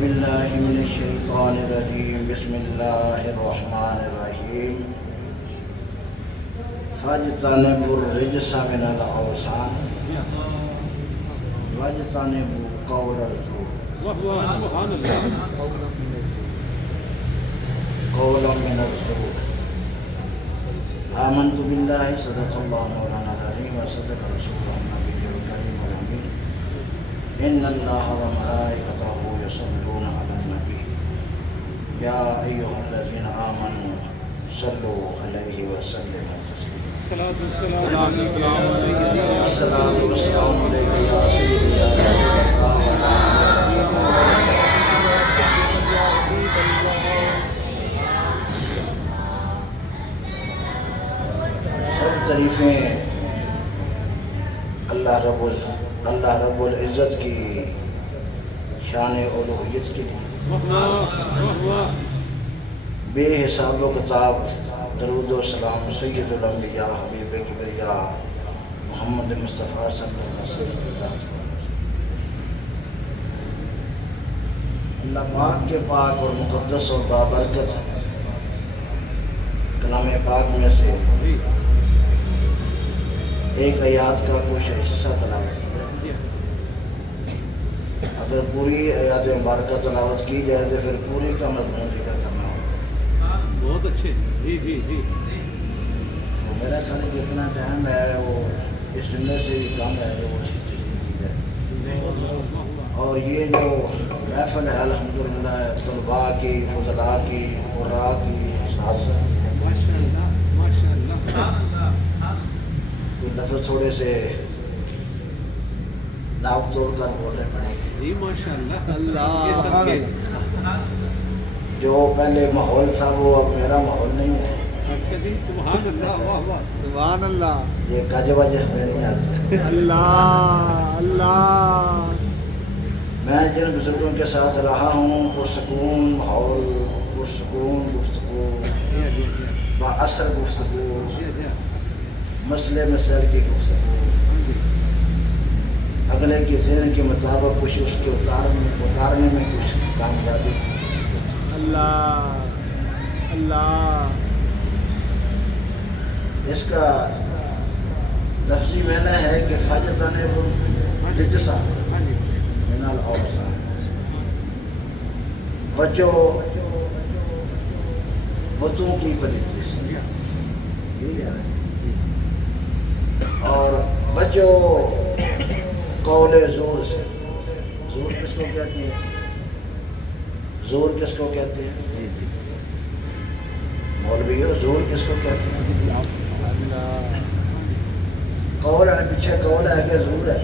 باللہ من الشیطان الرجیم بسم اللہ الرحمن الرحیم فاجتنبوا الرجس من الاوثان واجتنبوا قول الزور قولا من الزور آمنت باللہ صدق اللہ مولانا العظیم وصدق رسول النبی الکریم الامین ان اللہ وملائکتہ یصلون علی النبی یا ایھا الذین آمنوا صلوا علیہ وسلموا تسلیما الصلاۃ والسلام علیک یا سیدی یا رسول اللہ وعلی سب تعریفیں اللہ رب العزت کی شان الوہیت کے لیے بے حساب و کتاب درود و سلام سید الانبیاء حبیب کبریا محمد مصطفیٰ صلی اللہ علیہ وسلم اللہ پاک کے پاک اور مقدس اور بابرکت کلام پاک میں سے ایک آیات کا کچھ حصہ تلاوت کیا ہے۔ اگر پوری آیات مبارکہ تلاوت کی جائے تو پھر پوری کا مضمون ذکر کرنا ہوگا۔ بہت اچھے جی جی جی تو میرا خیال ہے جتنا ٹائم ہے وہ اس جملے سے بھی کم ہے جو اس کی تشریح کی جائے۔ اور یہ جو محفل ہے الحمدللہ طلباء کی، فضلاء کی، قراء کی حاصل کوئی لفظ تھوڑے سے ناپ توڑ کر بولنے پڑیں گے جی ماشاءاللہ اللہ جو پہلے ماحول تھا وہ اب میرا ماحول نہیں ہے۔ اچھا جی سبحان اللہ واہ واہ سبحان اللہ یہ گج وج ہمیں نہیں آتی۔ اللہ اللہ میں جن بزرگوں کے ساتھ رہا ہوں پرسکون ماحول، پرسکون گفتگو، با اثر گفتگو، مسئلے مسائل کی گفتگو، اگلے کے ذہن کے مطابق کچھ اس کے اتارنے میں کچھ کامیابی۔ اللہ اللہ اس کا لفظی معنی ہے کہ فاجتنبوا الرجس من الاوثان، بچو بتوں کی پلیتی سے، یہی ہے۔ اور بچو قول زور سے۔ زور کس کو کہتے ہیں؟ زور کس کو کہتے ہیں؟ مولویوں زور کس کو کہتے ہیں؟ قول ہے پیچھے قول ہے کہ زور ہے،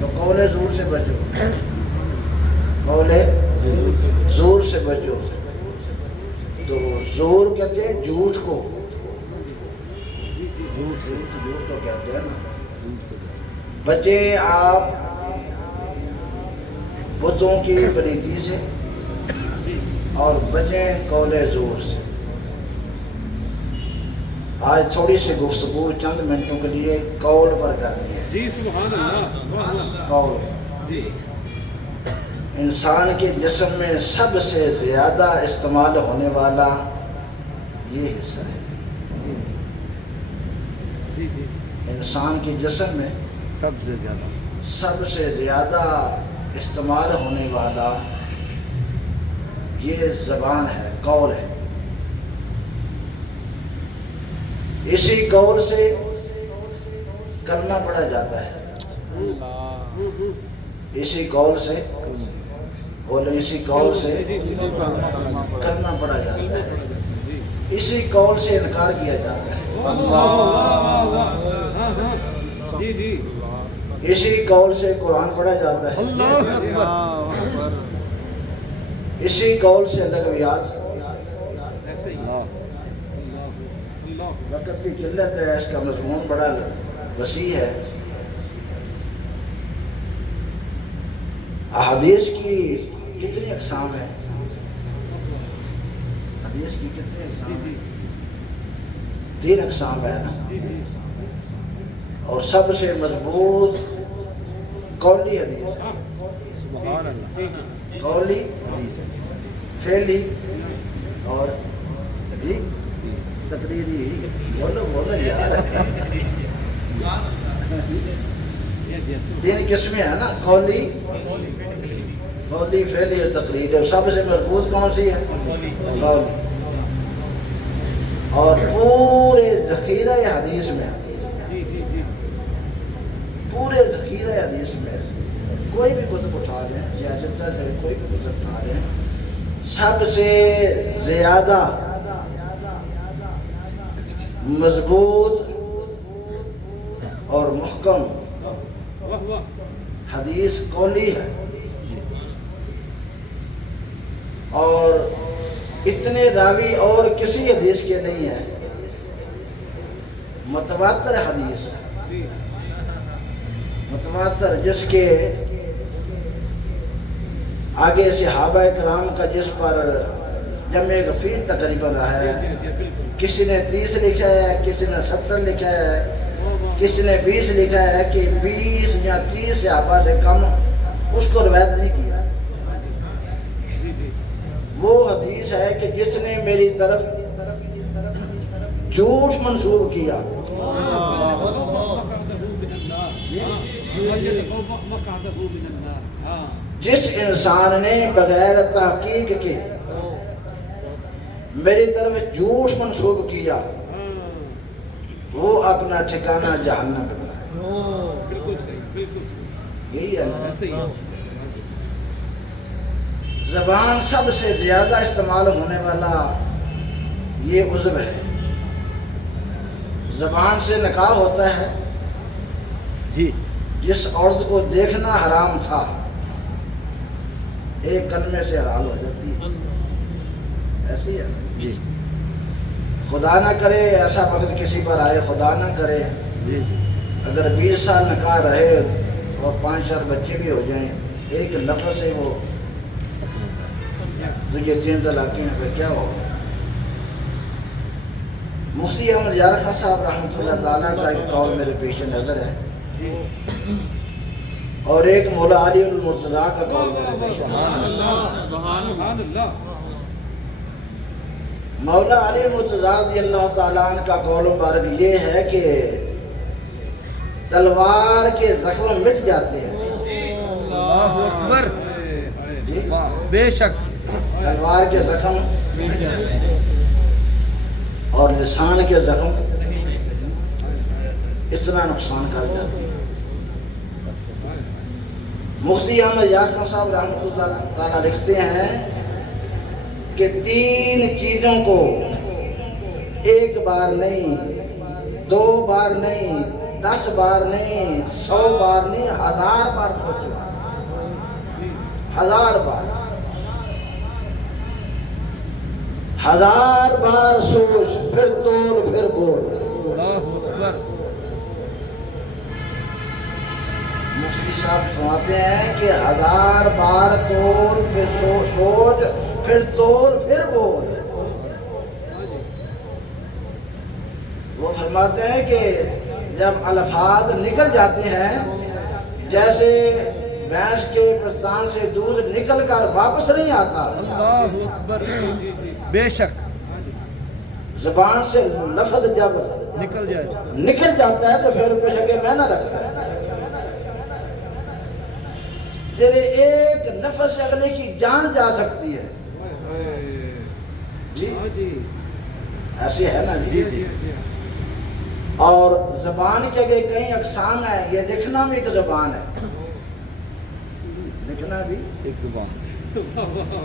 تو قول زور سے بچو، قول زور سے بچو۔ تو زور کہتے ہیں جھوٹ کو، جھوٹ کو کہتے ہیں نا۔ بچیں آپ بتوں کی پلیتی سے اور بچیں قول زور سے۔ آج تھوڑی سی گفتگو چند منٹوں کے لیے قول پر کرنی ہے۔ جی سبحان اللہ واہ واہ قول جی انسان کے جسم میں سب سے زیادہ استعمال ہونے والا یہ حصہ ہے۔ جی جی انسان کے جسم میں سب سے زیادہ استعمال ہونے والا یہ زبان ہے، قول ہے۔ اسی قول سے کلمہ پڑھا جاتا ہے، اسی قول سے بولے، اسی قول سے کلمہ پڑھا جاتا ہے، اسی قول سے انکار کیا جاتا ہے، جی جی اسی قول سے قرآن پڑھا جاتا ہے، اسی قول سے لغویات۔ ایسے ہی وقت کی قلت ہے، اس کا مضمون بڑا وسیع ہے۔ احادیث کی کتنی اقسام ہیں؟ حدیث کی کتنی اقسام ہیں؟ 3 اقسام ہے نا۔ اور سب سے مضبوط قولی حدیث ہے۔ سبحان اللہ قولی فعلی اور جی تقریری. بولو بولو یار. تین قسمیں ہیں نا, قولی فعلی اور تقریری. اور سب سے مضبوط کون سی ہے؟ قولی. اور پورے ذخیرہ حدیث میں کوئی بھی کتب اٹھا لیں, سیاست سے کوئی بھی کتب اٹھا لیں, سب سے زیادہ مضبوط اور محکم حدیث قولی ہے. اور اتنے راوی اور کسی حدیث کے نہیں ہیں. متواتر حدیث, متواتر جس کے آگے صحابہ کرام کا جس پر جمع غفیر تقریباً رہا ہے. کسی نے 30 لکھا ہے, کسی نے 70 لکھا ہے, کسی نے 20 لکھا ہے کہ 20 یا 30 صحابہ سے کم اس کو روایت نہیں کیا. وہ حدیث ہے کہ جس نے میری طرف جھوٹ منسوب کیا, جس انسان نے بغیر تحقیق کے میری طرف جھوٹ منسوب کیا, وہ اپنا ٹھکانہ جہنم میں بنائے. یہی ہے نا. زبان سب سے زیادہ استعمال ہونے والا یہ عضو ہے. زبان سے نکاح ہوتا ہے جی. جس عورت کو دیکھنا حرام تھا ایک کلمے سے حلال ہو جاتی ہے. ایسی ہے جی. خدا نہ کرے ایسا وقت کسی پر آئے, خدا نہ کرے جی. اگر 20 سال نکاح رہے اور 5-4 بچے بھی ہو جائیں, ایک لفظ سے وہ تجھے 3 طلاقیں ہیں, پھر کیا ہوگا؟ مفتی احمد یار خان صاحب رحمۃ اللہ تعالیٰ کا ایک قول میرے پیش نظر ہے, اور ایک مولا علی المرتضیٰ کا قول میرے پیش نظر ہے. مولا علی المرتضیٰ رضی اللہ تعالیٰ عنہ کا قول مبارک یہ ہے کہ تلوار کے زخم مٹ جاتے ہیں. اللہ اکبر. جی, بے شک تلوار کے زخم اور لسان کے زخم اتنا نقصان کر جاتے ہیں. مفتی احمد یار خان صاحب رحمۃ اللہ تعالیٰ لکھتے ہیں کہ 3 چیزوں کو ایک بار نہیں, 2 بار نہیں, 10 بار نہیں, 100 بار نہیں, 1000 بار سوچو. 1000 بار, 1000 بار سوچ, پھر تول, پھر بول. اللہ اکبر. مفتی صاحب فرماتے ہیں کہ 1000 بار تول, پھر سوچ, پھر تول, پھر بول. وہ فرماتے ہیں کہ جب الفاظ نکل جاتے ہیں جیسے بھینس کے پستان سے دودھ نکل کر واپس نہیں آتا, اللہ اکبر. بے شک زبان سے لفظ جب نکل جائے نکل جاتا ہے تو پھر کچھ اگے میں نہ رکھتا ہے. تیرے ایک نفس سے اگلے کی جان جا سکتی ہے. جی ایسی ہے نا. جی جی. اور زبان کے آگے کئی اقسام ہیں. یہ لکھنا بھی ایک زبان ہے, لکھنا بھی ایک زبان.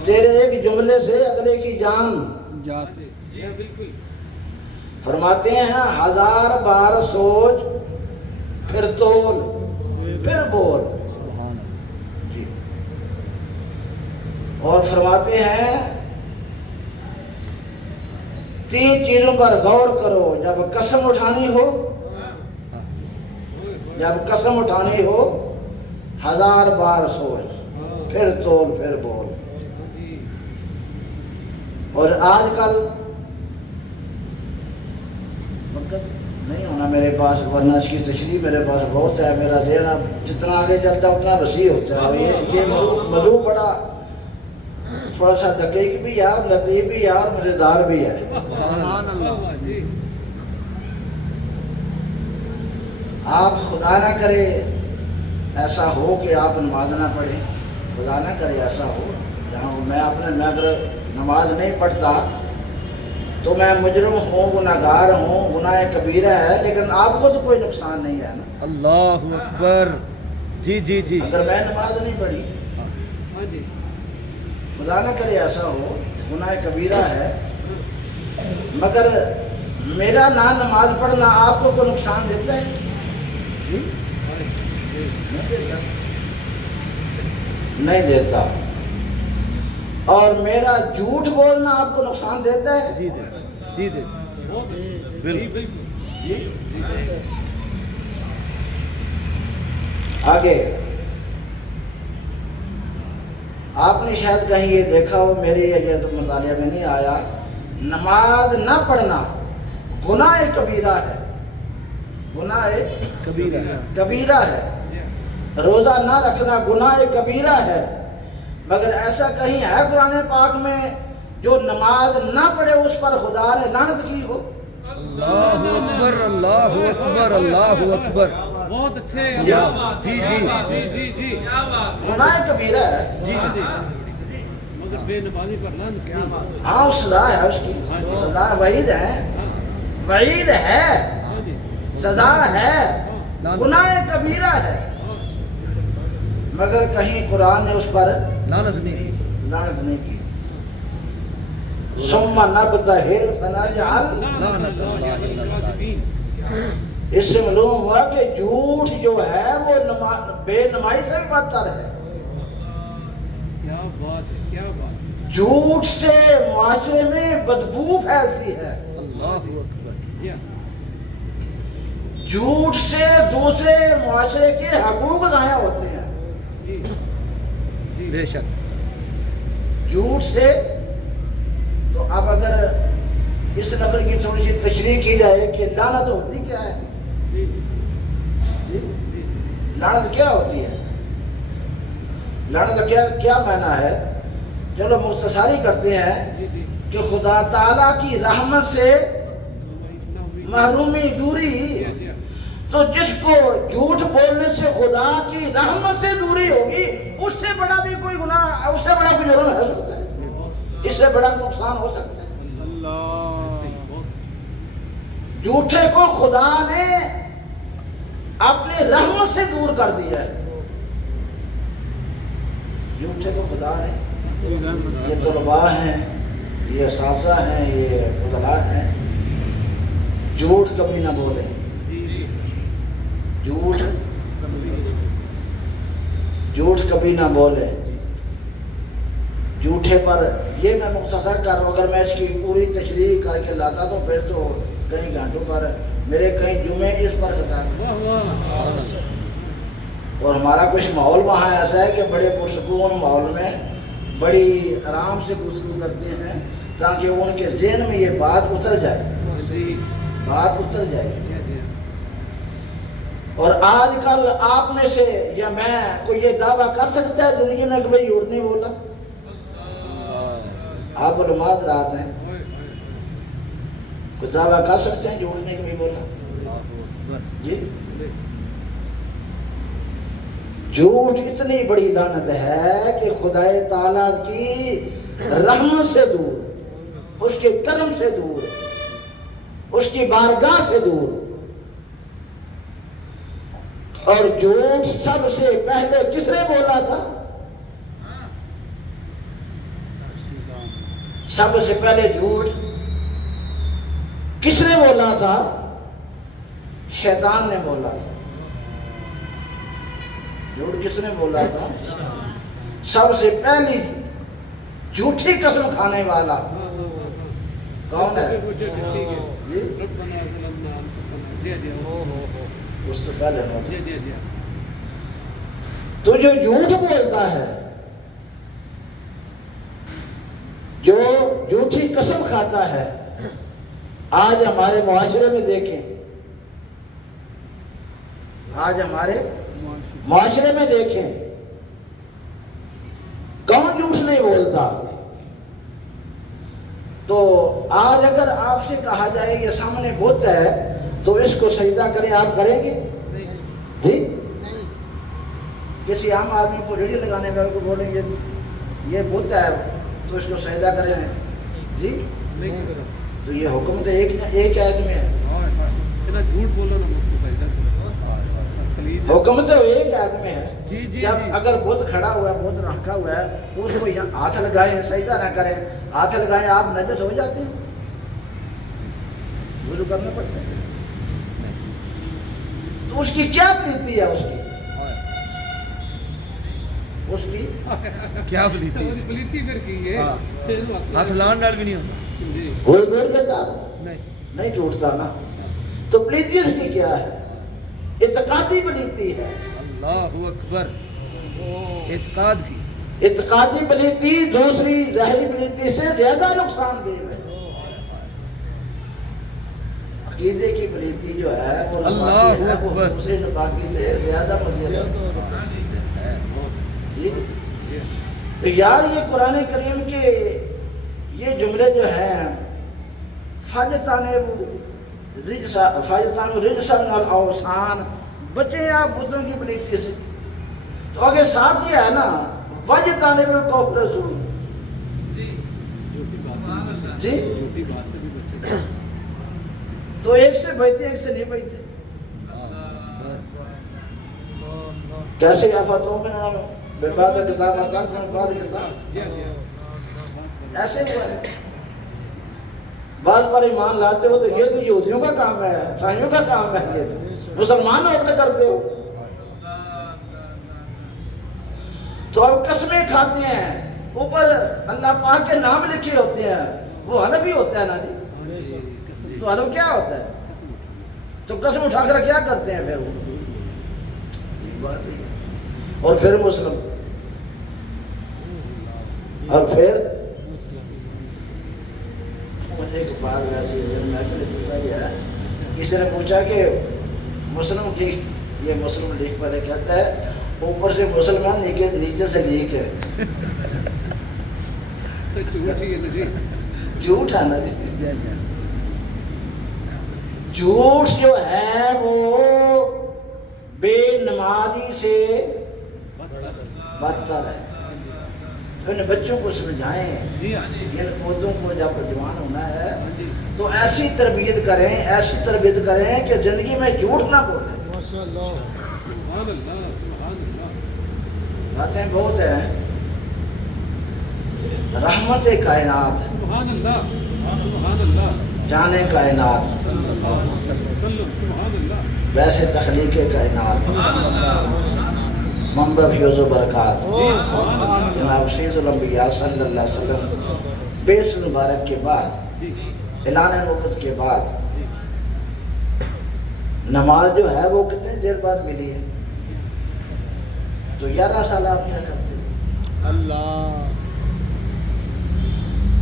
تیرے ایک جملے سے اگلے کی جان جا سے. فرماتے ہیں 1000 بار سوچ, پھر تول, پھر بول. جی. اور فرماتے ہیں 3 چیزوں پر غور کرو. جب قسم اٹھانی ہو, جب قسم اٹھانی ہو 1000 بار سوچ, پھر تول, پھر بول. اور آج کل نہیں ہونا میرے پاس, ورنہ اس کی تشریح میرے پاس بہت ہے. میرا ذہن اب جتنا آگے چلتا ہے اتنا وسیع ہوتا ہے. یہ موضوع بڑا تھوڑا سا دقیق بھی ہے اور لطیف بھی ہے اور مزیدار بھی ہے. جی آپ خدا نہ کرے ایسا ہو کہ آپ نماز نہ پڑھیں. خدا نہ کرے ایسا ہو جہاں میں اگر نماز نہیں پڑھتا تو میں مجرم ہوں، گناہگار ہوں، گناہ کبیرہ ہے، لیکن آپ کو تو کوئی نقصان نہیں ہے نا. اللہ اکبر. جی جی جی. اگر میں نماز نہیں پڑھی، ہاں جی خدا نہ کرے ایسا ہو، گناہ کبیرہ ہے، مگر میرا نہ نماز پڑھنا آپ کو کوئی نقصان دیتا ہے؟ جی نہیں دیتا، نہیں دیتا. اور میرا جھوٹ بولنا آپ کو نقصان دیتا ہے؟ جی دیتے جی دیتے. بہت اچھا. جی بالکل. بالکل. جی. آگے آپ نے شاید کہیں یہ دیکھا ہو، میری یہ تو مطالعہ میں نہیں آیا، نماز نہ پڑھنا گناہ کبیرہ ہے. گناہ کبیرہ. کبیرہ ہے. روزہ نہ رکھنا گناہ کبیرہ ہے. مگر ایسا کہیں ہے قرآن پاک میں جو نماز نہ پڑھے اس پر خدا نے لعنت کی ہو؟ اللہ اکبر اللہ اکبر اللہ اکبر. بہت اچھے. جی جی جی جی جی گناہ کبیرہ ہے. جی. مگر بے نمازی پر لعنت نہیں. ہاں سزا ہے اس کی، سزا وعید ہے، وعید ہے، ہاں جی سزا ہے، گناہ کبیرہ ہے. مگر کہیں قرآن نے اس پر لعنت نہیں کی. لعنت نہیں کی. ثم نبتہل فنجعل، لعنت اللہ علی الظالمین. اس سے معلوم ہوا کہ جھوٹ جو ہے وہ بے نمائی سے بھی بدتر ہے. کیا بات ہے، کیا بات ہے. جھوٹ سے معاشرے میں بدبو پھیلتی ہے. اللہ اکبر. جی جھوٹ سے دوسرے معاشرے کے حقوق ضائع ہوتے ہیں. جی جی بے شک. جھوٹ سے تو اب اگر اس نفر کی تھوڑی سی تشریح کی جائے کہ لعنت ہوتی کیا ہے؟ جی جی؟ لعنت کیا ہوتی ہے؟ لعنت کا کیا معنی ہے؟ چلو مختصری کرتے ہیں جی جی کہ خدا تعالیٰ کی رحمت سے محرومی، دوری. تو جس کو جھوٹ بولنے سے خدا کی رحمت سے دوری ہوگی، اس سے بڑا بھی کوئی گناہ، اس سے بڑا کوئی جرم ہو سکتا ہے، اس سے بڑا نقصان ہو سکتا ہے. جھوٹے کو خدا نے اپنی رحمت سے دور کر دیا ہے. جھوٹے کو خدا نے، یہ طلباء ہیں، یہ اساتذہ ہیں، یہ فضلاء ہیں، جھوٹ کبھی نہ بولیں. جھوٹ کبھی نہ بولے. جھوٹے پر یہ میں مختصر کر رہا ہوں، اگر میں اس کی پوری تشریح کر کے لاتا تو پھر تو کئی گھنٹوں پر، میرے کئی جمعے اس پر خطاب. اور ہمارا کچھ ماحول وہاں ایسا ہے کہ بڑے پرسکون ماحول میں بڑی آرام سے گفتگو کرتے ہیں تاکہ ان کے ذہن میں یہ بات اتر جائے، بات اتر جائے. اور آج کل آپ میں سے یا میں کوئی یہ دعویٰ کر سکتا ہے زندگی میں کہ بھئی جھوٹ نہیں بولا؟ آپ علماء حضرات ہیں، کوئی دعویٰ کر سکتے ہیں جھوٹ نہیں کبھی بولا؟ جی. جھوٹ اتنی بڑی لعنت ہے کہ خدا تعالیٰ کی رحمت سے دور، اس کے کرم سے دور، اس کی بارگاہ سے دور. اور جھوٹ سب سے پہلے کس نے بولا تھا؟ سب سے پہلے جھوٹ کس نے بولا تھا؟ شیطان نے بولا تھا. جھوٹ کس نے بولا تھا؟ سب سے پہلی جھوٹی قسم کھانے والا کون ہے؟ اس سے پہلے تو جو جھوٹ بولتا ہے، جو جھوٹی قسم کھاتا ہے، آج ہمارے معاشرے میں دیکھیں، آج ہمارے معاشرے میں دیکھیں، کون جھوٹ نہیں بولتا؟ تو آج اگر آپ سے کہا جائے یہ سامنے بت ہے تو اس کو سجدہ کریں، آپ کریں گے؟ جی؟ کسی عام آدمی کو ریڑھی لگانے والے کو بولیں گے یہ بت ہے تو اس کو سجدہ کریں، جی؟ تو یہ حکم تو ایک آیت میں ہے، جھوٹ بولو نا، مجھ کو سجدہ کرو۔ حکم تو ایک آیت میں ہے۔ جی جی جب جی اگر بت کھڑا ہوا ہے، بت رکھا ہوا ہے، اس کو یہاں ہاتھ لگائیں، سجدہ نہ کریں، ہاتھ لگائیں آپ نجس ہو جاتے ہیں، وضو کرنا پڑتا ہے۔ تو اس کی کیا پلیتی ہے؟ اس کی کیا فلیتی ہے؟ پلیتی پھر کی ہے، ہاں۔ ہاتھ لان نال بھی نہیں ہوتا۔ جی وہ بیٹھ جاتا نہیں نہیں ٹوٹتا نا۔ تو پلیتی اس کی کیا ہے؟ اعتقادی پلیتی ہے۔ اللہ اکبر، اعتقاد کی۔ اعتقادی پلیتی دوسری ظاہری پلیتی سے زیادہ نقصان دہ ہے۔ عقیدے کی پلیتی جو ہے وہ نپاکی ہے، وہ دوسری نپاکی سے زیادہ مضر ہے۔ جی؟ تو یار یہ قرآن کریم کے یہ جملے جو ہیں فاجتان رجسا من الاوثان، بچیں آپ بتوں کی پلیتی سے۔ تو آگے ساتھ یہ ہے نا وجتان قول الزور، جی؟ جھوٹی بات سے بھی بچے۔ تو ایک سے بچتے ایک سے نہیں بچتے، کیسے آفاتوں میں بے بعد کتاب آکار میں بعد کتاب ایسے ہوا ہے۔ بعض پر ایمان لاتے ہو تو یہ تو یہودیوں کا کام ہے، عیسائیوں کا کام ہے، یہ تو مسلمان ہوتے کرتے ہو۔ تو اب قسمیں کھاتے ہیں، اوپر اللہ پاک کے نام لکھے ہوتے ہیں، وہ حلف ہی ہوتا ہے نا جی۔ تو حلف کیا ہوتا ہے؟ تو قسم اٹھا کر کیا کرتے ہیں پھر وہ؟ یہ بات ہے۔ اور پھر مسلم، اور پھر مجھے ایک بات ویسی میں کہ لطیفہ یہ ہے، کسی نے پوچھا کہ مسلم کی یہ مسلم لیگ پہلے کہتا ہے اوپر سے مسلمان نیچے سے لیگ ہے۔ تو جھوٹ ہی ہے نا جی، جھوٹ ہے نا جی۔ جھوٹ جو ہے وہ بے نمازی سے بدتر ہے۔ تو ان بچوں کو سمجھائیں، ان پودوں کو جب جوان ہونا ہے تو ایسی تربیت کریں، ایسی تربیت کریں کہ زندگی میں جھوٹ نہ بولیں۔ سبحان اللہ، سبحان اللہ۔ باتیں بہت ہیں۔ رحمت کائنات، سبحان اللہ، سبحان اللہ، جانے کائنات، سبحان اللہ، ویسے تخلیق کائنات، منبع فیض و برکات، جناب سید الانبیاء صلی اللہ علیہ وسلم بیس مبارک کے بعد، اعلان نبوت کے بعد نماز جو ہے وہ کتنے دیر بعد ملی ہے؟ تو 11 سال آپ کیا کرتے ہیں؟ اللہ،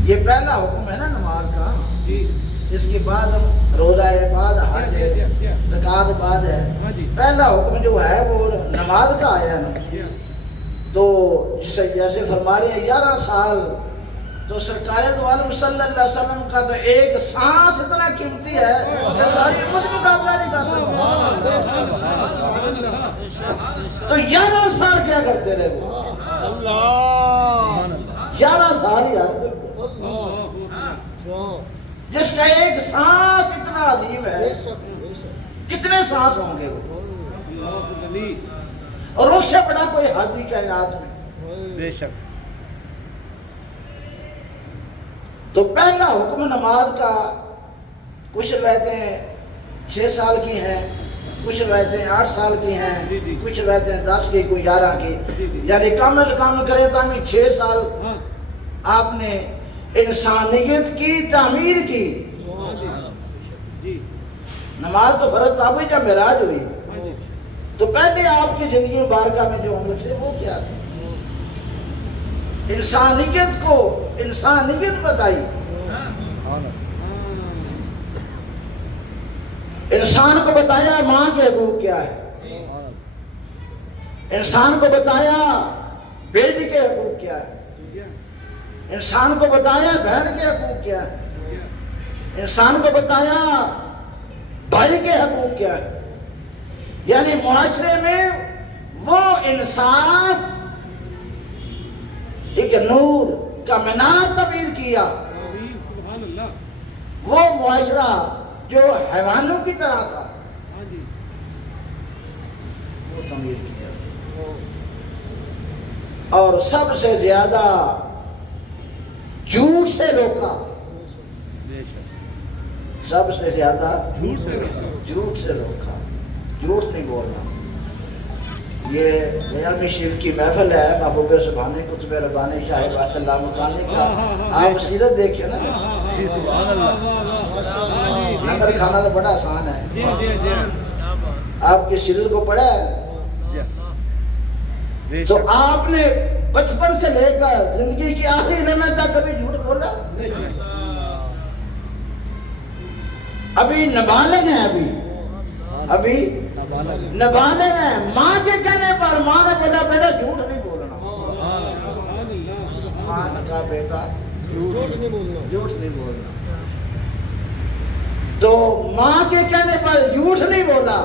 یہ پہلا حکم ہے نا نماز کا۔ اس کے بعد روزہ ہے، بعد حج ہے، زکوٰۃ بعد ہے۔ پہلا حکم جو ہے وہ نماز کا آیا نا۔ تو جیسے فرما رہے ہیں 11 سال، تو سرکار دو عالم صلی اللہ علیہ وسلم کا تو ایک سانس اتنا قیمتی ہے کہ ساری امت مقابلہ نہیں کر سکتی۔ تو 11 سال کیا کرتے رہے وہ؟ اللہ، 11 سال یار، جس کا ایک سانس اتنا عظیم ہے، کتنے سانس ہوں گے وہ؟ اور اس سے بڑا کوئی حادی کائنات میں؟ بے شک۔ تو پہلا حکم نماز کا، کچھ روایتیں 6 سال کی ہیں، کچھ روایتیں 8 سال کی ہیں، کچھ روایتیں 10 کی، کوئی 11 کی، یعنی کم از کم کرے تو ہمیں 6 سال آپ نے انسانیت کی تعمیر کی۔ نماز تو فرض تھا ہوئی جب معراج ہوئی، تو پہلے آپ کی زندگی مبارکہ میں جو عمل تھے وہ کیا تھے؟ انسانیت کو انسانیت بتائی، انسان کو بتایا ماں کے حقوق کیا ہے، انسان کو بتایا بیٹی کے حقوق کیا ہے، انسان کو بتایا بہن کے حقوق کیا ہے، انسان کو بتایا بھائی کے حقوق کیا ہے. یعنی معاشرے میں وہ انسان ایک نور کا مینار تبدیل کیا. سبحان اللہ. وہ معاشرہ جو حیوانوں کی طرح تھا ہاں جی. وہ تعمیر کیا. اور سب سے زیادہ جھوٹ سے روکا. سب سے زیادہ جھوٹ سے روکا. جھوٹ سے روکا. جھوٹ نہیں بولنا. یہ ریاض شریف کی محفل ہے محبوب سبحانی قطب ربانی شاہ وحدت اللہ مکانی کا. آپ سیرت دیکھیں نا. جی سبحان اللہ. لنگر کھانا تو بڑا آسان ہے. جی جی جی. آپ کی سیرت کو پڑھا ہے تو آپ نے بچپن سے لے کر زندگی کی آخری لمحے تک کبھی جھوٹ بولا؟ ابھی نابالغ ہیں. ابھی نابالغ ہیں. ماں کے کہنے پر ماں نے بولا بیٹا جھوٹ نہیں بولنا. ماں نے کہا بیٹا جھوٹ نہیں بولنا. تو ماں کے کہنے پر جھوٹ نہیں بولا.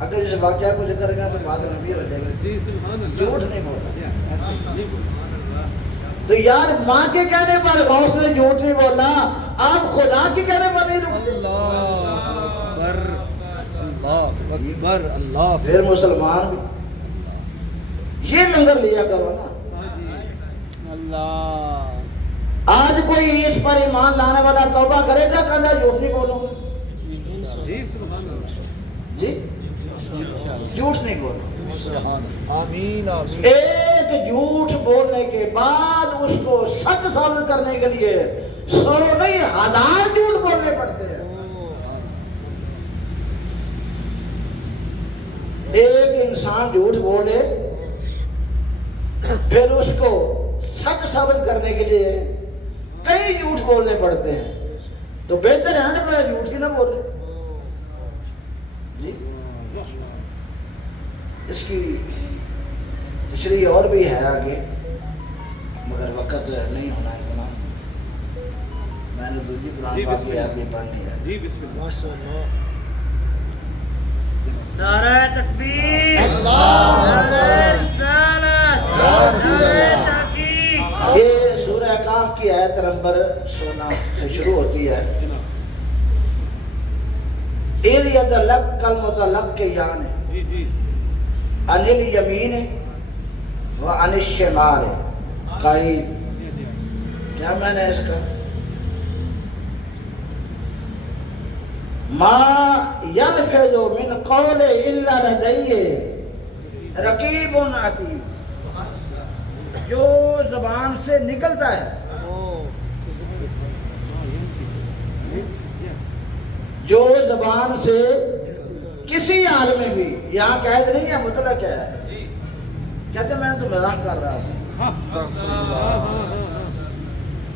اگر اس واقعہ کو ذکر کریں تو بات لمبی ہو جائے گی. جھوٹ نہیں بولا. تو یار ماں کے کہنے پر غوث نے جھوٹ نہیں بولا. آپ خدا کے کہنے پر نہیں رکتے. اللہ اکبر اللہ اکبر اللہ. پھر مسلمان بھی یہ لنگر لیا کرو نا. اللہ. آج کوئی اس پر ایمان لانے والا توبہ کرے گا کہنا جھوٹ نہیں بولوں گا. جی سبحان اللہ. جی جھوٹ نہیں بولنا. آمین آمین. ایک جھوٹ بولنے کے بعد اس کو سچ ثابت کرنے کے لیے 100 نہیں 1000 جھوٹ بولنے پڑتے ہیں. ایک انسان جھوٹ بولے پھر اس کو سچ ثابت کرنے کے لیے کئی جھوٹ بولنے پڑتے ہیں. تو بہتر ہے نا پہلے جھوٹ ہی نہ بولے. جی اس کی تشریح اور بھی ہے آگے مگر وقت نہیں ہونا اتنا. میں نے دوسری قرآن پاک کی آیت بھی پڑھنی ہے. جی بسم اللہ. نعرہ تکبیر، نعرہ رسالت، نعرہ تحقیق. یہ سورہ کاف کی آیت نمبر 16 سے شروع ہوتی ہے. اِرْيَدَ لَبْ كَالْمُتَلَبْ کے یعنی جی جی. عَنِ الْيَمِينِ وَعَنِ الشِّمَالِ قَعِيدٌ. کیا میں نے اس کا ما یلفظ من قول الا لدیہ رقیب عتید. جو زبان سے نکلتا ہے جو زبان سے کسی حال میں بھی. یہاں قید نہیں ہے مطلق ہے. کہتے میں نے تو مذاق کر رہا تھا.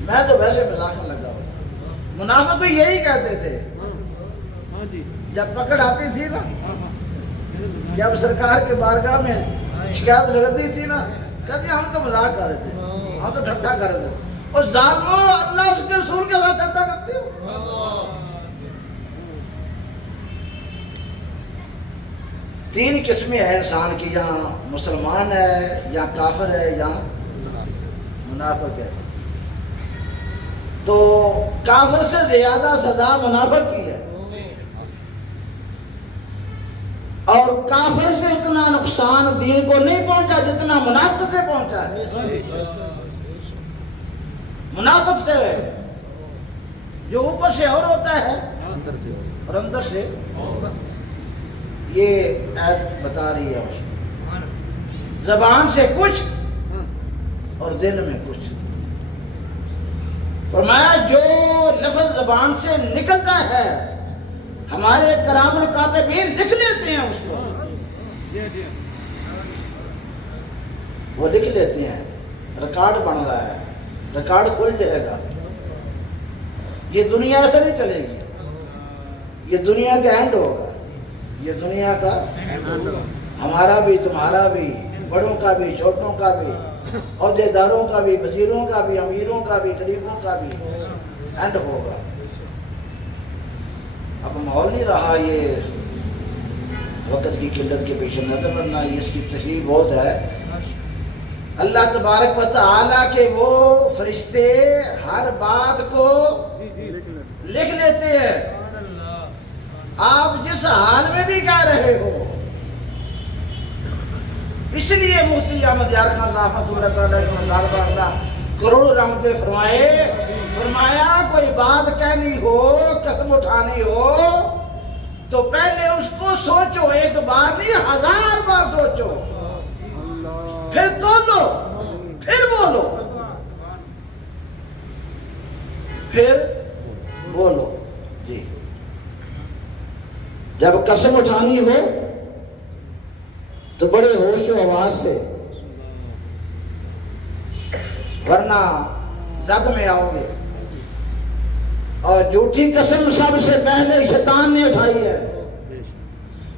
میں تو ویسے مذاق لگا ہوا تھا. منافق بھی یہی کہتے تھے جب پکڑ آتی تھی نا. جب سرکار کے بارگاہ میں شکایت لگتی تھی نا کہتے ہم تو مذاق کر رہے تھے, ہم تو ٹھٹھا کر رہے تھے. اور ظالموں اللہ اس کے رسول کے ساتھ ٹھٹھا کرتے ہو. تین قسمیں ہیں انسان کی, یا مسلمان ہے یا کافر ہے یا منافق ہے. تو کافر سے زیادہ سزا منافق کی ہے, اور کافر سے اتنا نقصان دین کو نہیں پہنچا جتنا منافق سے پہنچا ہے. منافق سے جو اوپر سے اور ہوتا ہے اور اندر سے, یہ آیت بتا رہی ہے. زبان سے کچھ اور دل میں کچھ. فرمایا جو لفظ زبان سے نکلتا ہے ہمارے کرام الکاتبین لکھ لیتے ہیں اس کو, وہ لکھ لیتے ہیں. ریکارڈ بن رہا ہے, ریکارڈ کھل جائے گا. یہ دنیا ایسے نہیں چلے گی, یہ دنیا کا اینڈ ہوگا. یہ دنیا کا ہمارا بھی تمہارا بھی بڑوں کا بھی چھوٹوں کا بھی عہدیداروں کا بھی وزیروں کا بھی امیروں کا بھی غریبوں کا بھی اینڈ ہوگا. اب ماحول نہیں رہا یہ وقت کی قلت کے پیش نظر، ورنہ اس کی تشریح بہت ہے. اللہ تبارک و تعالیٰ کے وہ فرشتے ہر بات کو لکھ لیتے ہیں. آپ جس حال میں بھی کہہ رہے ہو. اس لیے مفتی احمد یار خان صاحب رحمۃ اللہ تعالیٰ کروڑ رحمتیں فرمایا کوئی بات کہنی ہو، قسم اٹھانی ہو تو پہلے اس کو سوچو، ایک بار نہیں 1000 بار سوچو، پھر تولو، پھر بولو، پھر بولو. جی جب قسم اٹھانی ہو تو بڑے ہوش و آواز سے، ورنہ زد میں آؤ گے. اور جھوٹی قسم سب سے پہلے شیطان نے اٹھائی ہے.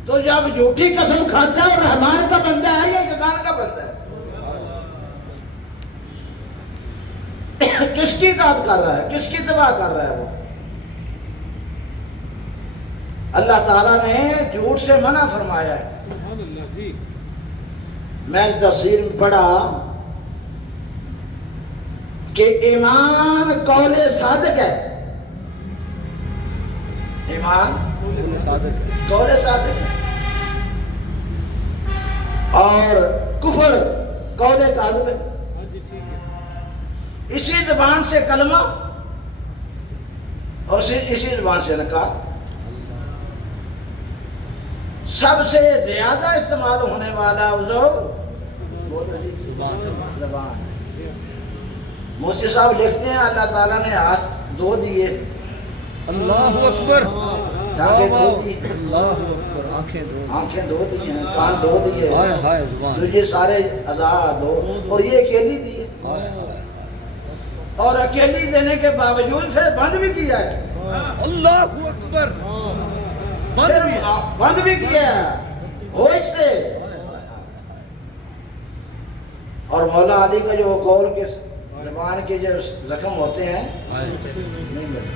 تو جب جھوٹی قسم کھاتا ہے رحمان کا بندہ ہے یا شیطان کا بندہ ہے؟ کس کی اطاعت کر رہا ہے، کس کی اتباع کر رہا ہے وہ؟ اللہ تعالیٰ نے جھوٹ سے منع فرمایا ہے. سبحان اللہ. جی میں تفسیر میں پڑھا کہ ایمان قول صادق ہے. ایمان قول صادق ہے اور کفر قول کاذب ہے. ہاں جی ٹھیک ہے. اسی زبان سے کلمہ اور اسی زبان سے انکار. سب سے زیادہ استعمال ہونے والا عضو بولو جی زبان. موسی صاحب لکھتے ہیں اللہ تعالیٰ نے ہاتھ 2 دیے، اللہ اکبر، ٹانگیں 2 دی، اللہ اکبر، آنکھیں 2 دی ہیں، کان 2 دیے، ہائے ہائے زبان، تو یہ سارے اعضاء 2 اور یہ اکیلی دی ہے. ہائے ہائے، اور اکیلی دینے کے باوجود پھر بند بھی کیا ہے، اللہ اکبر، بند بھی کیا ہے ہوش سے. اور مولا علی کا جو قول کے زبان کے جو زخم ہوتے ہیں نہیں ملتے،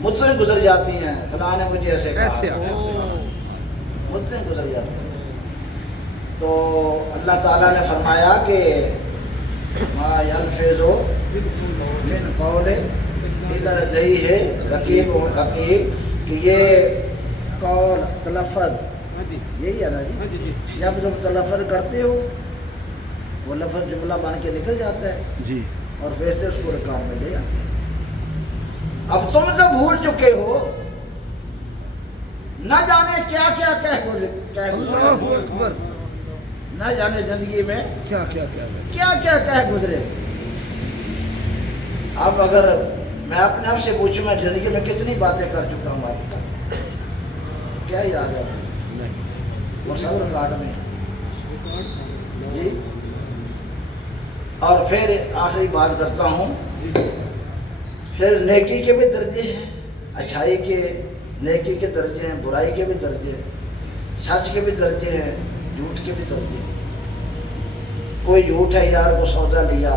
مجھ سے گزر جاتی ہیں، فلاں نے مجھے ایسے کہا، مجھ سے گزر جاتے ہیں. تو اللہ تعالیٰ نے فرمایا کہ ما یلفظ من قول الا لدیہ رقیب حتیب، کہ یہ قول تلفظ یہی ہے نا جی، جب تم تلفظ کرتے ہو وہ لفظ جملہ بن کے نکل جاتا ہے جی، اور ویسے اس کو ریکارڈ میں لے آتے ہیں. اب تم تو بھول چکے ہو، نہ جانے کیا کیا کہہ گزرے، اللہ اکبر، نہ جانے زندگی میں کیا کیا کہہ گزرے. اب اگر میں اپنے آپ سے پوچھوں میں زندگی میں کتنی باتیں کر چکا ہوں آپ تک، کیا یاد ہے وہ سب ریکارڈ میں جی. اور پھر آخری بات کرتا ہوں، پھر نیکی کے بھی درجے ہیں، اچھائی کے نیکی کے درجے ہیں، برائی کے بھی درجے ہیں، سچ کے بھی درجے ہیں، جھوٹ کے بھی درجے ہیں. کوئی جھوٹ ہے، یار کو سودا لیا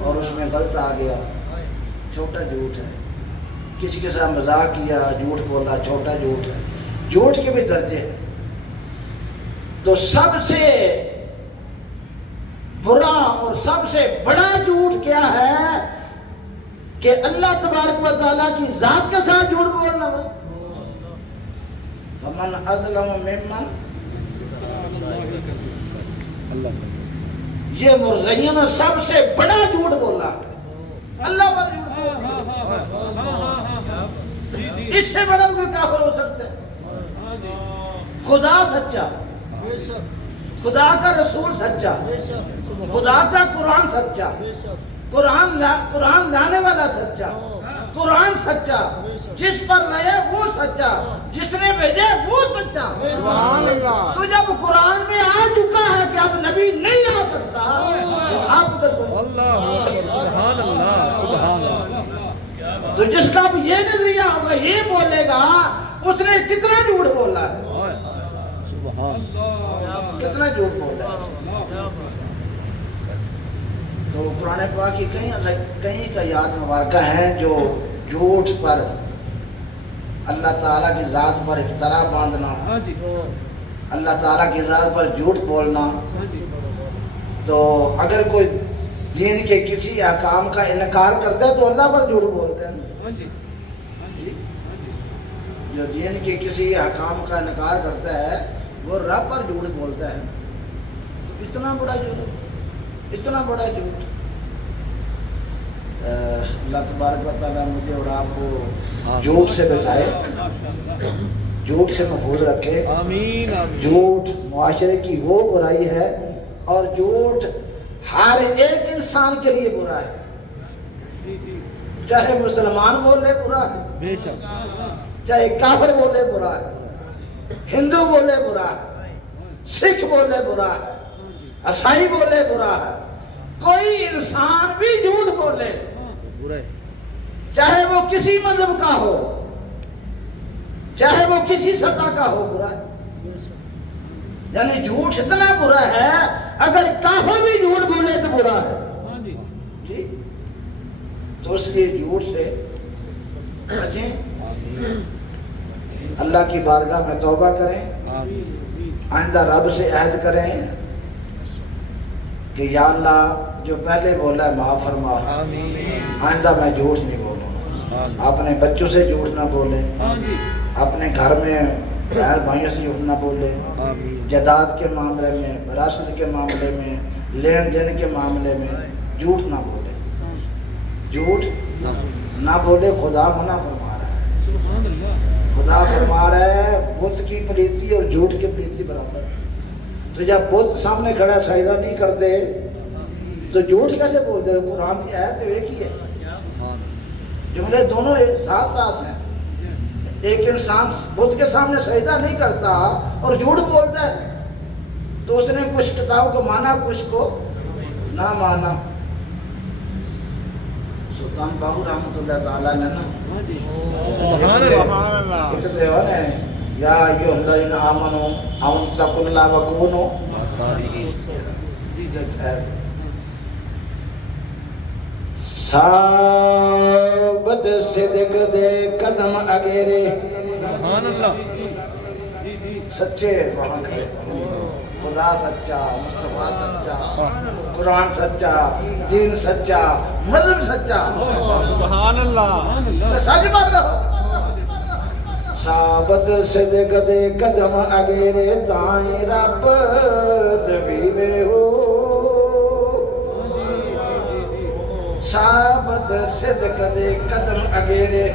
اور اس میں غلط آ گیا، چھوٹا جھوٹ ہے. کسی کے ساتھ مذاق کیا، جھوٹ بولا، چھوٹا جھوٹ ہے. جھوٹ کے بھی درجے ہیں. تو سب سے برا اور سب سے بڑا جھوٹ کیا ہے کہ اللہ تبارک و تعالیٰ کی ذات کے ساتھ جھوٹ بولنا ہو. فمن اظلم ممن، یہ مرزین سب سے بڑا جھوٹ بولا ہے، اللہ پر جھوٹ بول دیا. اس سے بڑا کوئی کافر ہو سکتا ہے؟ خدا سچا، خدا کا رسول سچا، خدا کا قرآن سچا، قرآن لانے والا سچا، قرآن سچا، جس پر رہے وہ سچا، جس نے بھیجے وہ سچا. تو جب قرآن میں آ چکا ہے کہ اب نبی نہیں آ سکتا، آپ ادھر کو اللہ سبحان اللہ، سبحان اللہ. تو جس کا اب یہ نظریہ ہوگا، یہ بولے گا اس نے کتنا جھوٹ بولا ہے. سبحان کتنا جھوٹ بول رہا ہے. تو قرآن پاک کی کئی کا یاد مبارکہ ہیں جو جھوٹ پر اللہ تعالیٰ کی ذات پر افترا باندھنا، اللہ تعالیٰ کی ذات پر جھوٹ بولنا. تو اگر کوئی دین کے کسی احکام کا انکار کرتا ہے تو اللہ پر جھوٹ بولتے ہیں. جی؟ جو دین کے کسی احکام کا انکار کرتا ہے وہ رب پر جھوٹ بولتا ہے. تو اتنا بڑا جھوٹ، اتنا بڑا جھوٹ. اللہ تبارک و تعالیٰ مجھے اور آپ کو جھوٹ سے بچائے، جھوٹ سے محفوظ رکھے. آمین آمین. جھوٹ معاشرے کی وہ برائی ہے اور جھوٹ ہر ایک انسان کے لیے برا ہے. چاہے مسلمان بولے برا ہے، بے شک. چاہے کافر بولے برا ہے، ہندو بولے برا ہے، سکھ بولے برا ہے، عیسائی بولے برا ہے. کوئی انسان بھی جھوٹ بولے، برا ہے. چاہے وہ کسی مذہب کا ہو، چاہے وہ کسی سطح کا ہو، برا ہے. یعنی جھوٹ اتنا برا ہے اگر کافر بھی جھوٹ بولے تو برا ہے. جی تو اس لیے جھوٹ سے بچیں، اللہ کی بارگاہ میں توبہ کریں، آئندہ رب سے عہد کریں کہ یا اللہ جو پہلے بولا ہے معاف فرما، آئندہ میں جھوٹ نہیں بولوں. اپنے بچوں سے جھوٹ نہ بولے، اپنے گھر میں بہن بھائیوں سے جھوٹ نہ بولے، جائیداد کے معاملے میں، وراثت کے معاملے میں، لین دین کے معاملے میں جھوٹ نہ بولے. جھوٹ نہ بولے. خدا منع فرما رہا ہے، خدا فرما رہا ہے بت کی پلیتی اور جھوٹ کی پلیتی برابر. تو جب بت سامنے کھڑا سجدہ نہیں کرتے تو جھوٹ کیسے بولتے؟ قرآن کی آیت تو ایک ہی ہے، جملے دونوں ساتھ ساتھ ہیں. ایک انسان بت کے سامنے سجدہ نہیں کرتا اور جھوٹ بولتا ہے تو اس نے کچھ کتاب کو مانا، کچھ کو نہ مانا. سلطان باہو رحمۃ اللہ تعالیٰ نے نا ایک دیوان ہے، یا ایھا الذین آمنوا اتقوا اللہ وکونوا ثابت صدق دے قدم اگیرے. سبحان اللہ. سچے وہاں کھڑے، خدا سچا، مصطفیٰ سچا، قرآن سچا، دین سچا، مذہب سچا. سبحان اللہ. تو سچ بات رہو. ثابت صدق دے قدم اگیرے تائیں رب نبی میں ہو. ثابت صدق دے قدم اگیرے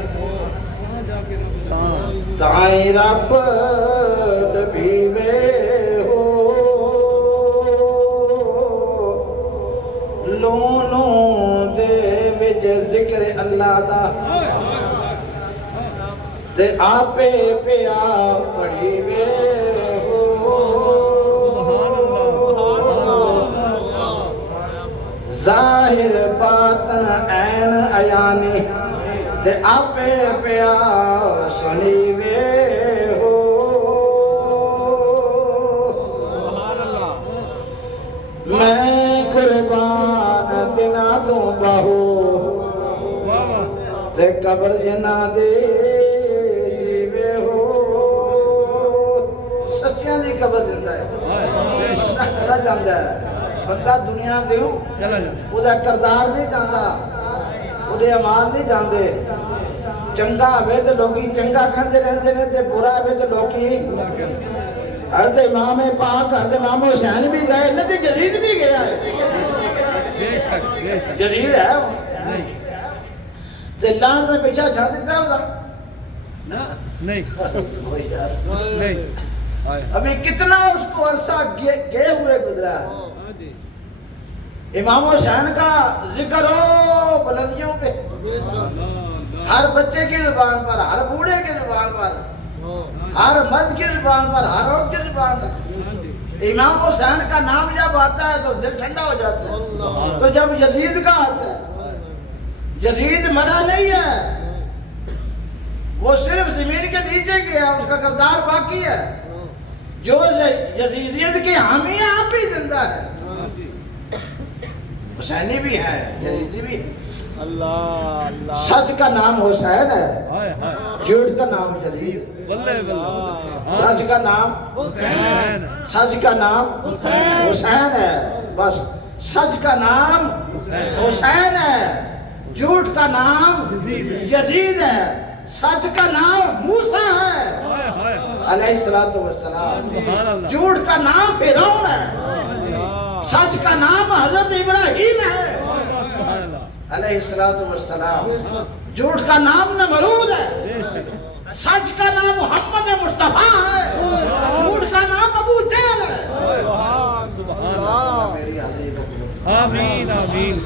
تائیں رب نبی میں ہو. لونوں دے وچ ذکر اللہ دا تے آپے پیا پڑھی وے ہو. ظاہر باطن عین عیانی تے آپے پیا سنی وے ہو. میں قربان تینا تو باہو تے قبر جنا دے جیوے ہو. سچیاں دی قبر جندہ ہے، بندہ چلا جاندہ ہے. بندہ دنیا دے وہ دا کردار نہیں جاندہ، وہ دے اعمال نہیں جاندے. چنگا ہوئے تو لوگی چنگا کھاندے رہندے نے تے برا ہوئے تو لوگی. حضرت امام پاک حضرت امام حسین بھی گئے نہ تے یزید بھی گیا ہے. بے شک بے شک. یزید ہے نہیں تے لعنت نے پیچھا چھا دیتا ہے وہ نہیں کوئی یار نہیں. ابھی کتنا اس کو عرصہ گئے ہوئے گزرا ہے. امام حسین کا ذکر ہو بلندیوں پہ، ہر بچے کی زبان پر، ہر بوڑھے کی زبان پر، ہر مرد کی زبان پر، ہر عورت کی زبان پر. امام حسین کا نام جب آتا ہے تو دل ٹھنڈا ہو جاتا ہے. تو جب یزید کا آتا ہے، یزید مرا نہیں ہے، وہ صرف زمین کے نیچے گیا، اس کا کردار باقی ہے. جو یزیدیت کی حامی ہے آپ بھی زندہ ہے، ہاں جی حسینی بھی ہے، یزیدی بھی ہے۔ اللہ اللہ سچ کا نام حسین ہے، ہائے ہائے جھوٹ کا نام یزید، بلے بلے سچ کا نام حسین سچ کا نام حسین ہے، بس سچ کا نام حسین ہے، جھوٹ کا نام یزید ہے، سچ کا نام موسیٰ ہے ہائے ہائے علیہ السلام، سبحان اللہ جھوٹ کا نام فرعون ہے، سچ کا نام حضرت ابراہیم ہے سبحان اللہ علیہ السلام، جھوٹ کا نام نمرود ہے، بے شک سچ کا نام محمد مصطفیٰ ہے، جھوٹ کا نام ابو جہل ہے۔ سبحان اللہ میری حاضری کو قبول آمین آمین